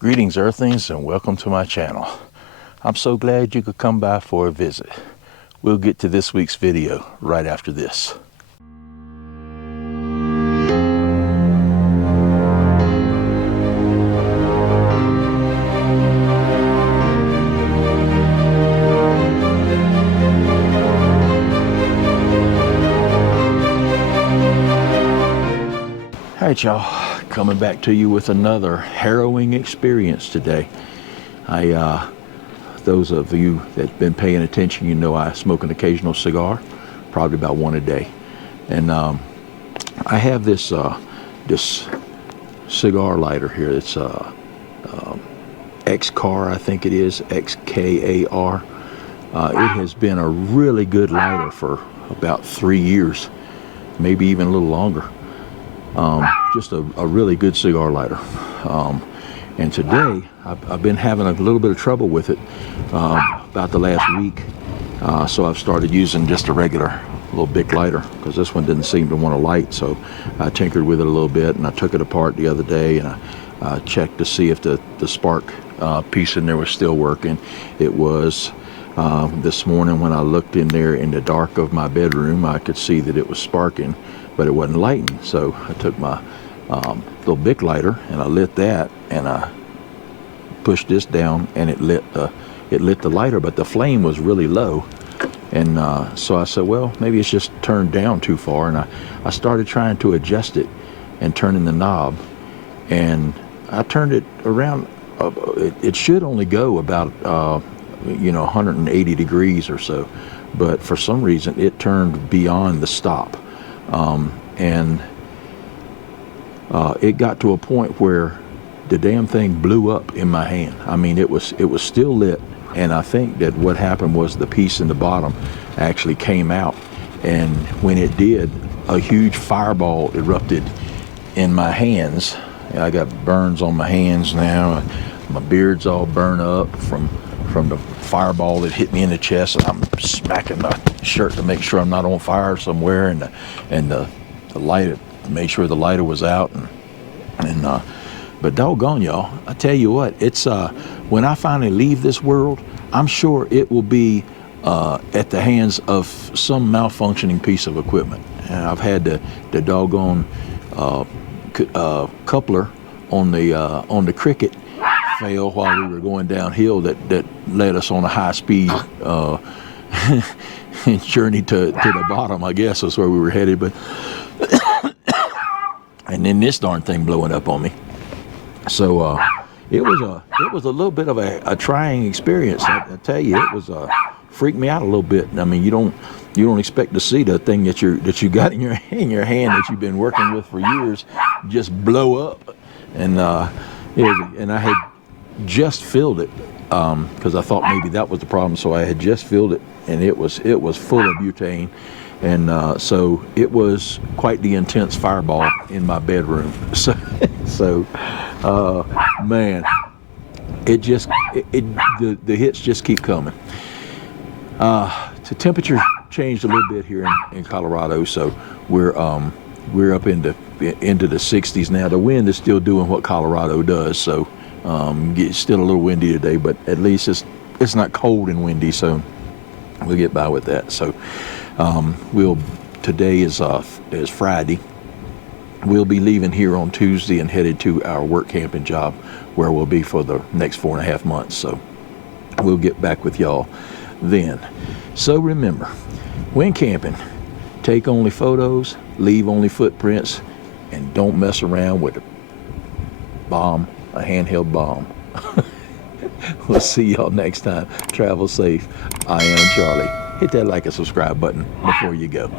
Greetings Earthlings and welcome to my channel. I'm so glad you could come by for a visit. We'll get to this week's video right after this. All right, y'all, coming back to you with another harrowing experience today. Those of you that've been paying attention, you know I smoke an occasional cigar, probably about one a day. And I have this cigar lighter here. It's X-Car, I think it is, X-K-A-R. It has been a really good lighter for about 3 years, maybe even a little longer. Just a really good cigar lighter. And today I've been having a little bit of trouble with it about the last week. So I've started using just a regular little Bic lighter because this one didn't seem to want to light. So I tinkered with it a little bit, and I took it apart the other day and I checked to see if the spark piece in there was still working. It was. This morning when I looked in there in the dark of my bedroom, I could see that it was sparking, but it wasn't lighting. So I took my little Bic lighter and I lit that, and I pushed this down, and it lit the lighter, but the flame was really low. And so I said, well, maybe it's just turned down too far. And I started trying to adjust it and turning the knob, and I turned it around. It should only go about 180 degrees or so, but for some reason it turned beyond the stop, and it got to a point where the damn thing blew up in my hand. I mean, it was still lit, and I think that what happened was the piece in the bottom actually came out, and when it did, a huge fireball erupted in my hands. I got burns on my hands now. My beard's all burned up from the fireball that hit me in the chest, and I'm smacking my shirt to make sure I'm not on fire somewhere, and the light, to make sure the lighter was out, but doggone y'all, I tell you what, it's when I finally leave this world, I'm sure it will be at the hands of some malfunctioning piece of equipment. And I've had the doggone coupler on the Cricket fail while we were going downhill that led us on a high-speed journey to the bottom, I guess that's where we were headed. But and then this darn thing blowing up on me. So it was a little bit of a trying experience. I tell you, it was freaked me out a little bit. I mean, you don't expect to see the thing that you got in your hand that you've been working with for years just blow up, and I had just filled it because I thought maybe that was the problem. So I had just filled it, and it was full of butane, and so it was quite the intense fireball in my bedroom. So man, the hits just keep coming. The temperature changed a little bit here in Colorado, so we're up into the 60s now. The wind is still doing what Colorado does, so it's still a little windy today, but at least it's not cold and windy, so we'll get by with that. So today is Friday. We'll be leaving here on Tuesday and headed to our work camping job, where we'll be for the next 4.5 months. So we'll get back with y'all then. So remember, when camping, take only photos, leave only footprints, and don't mess around with a handheld bomb. We'll see y'all next time. Travel safe. I am Charlie. Hit that like and subscribe button before you go.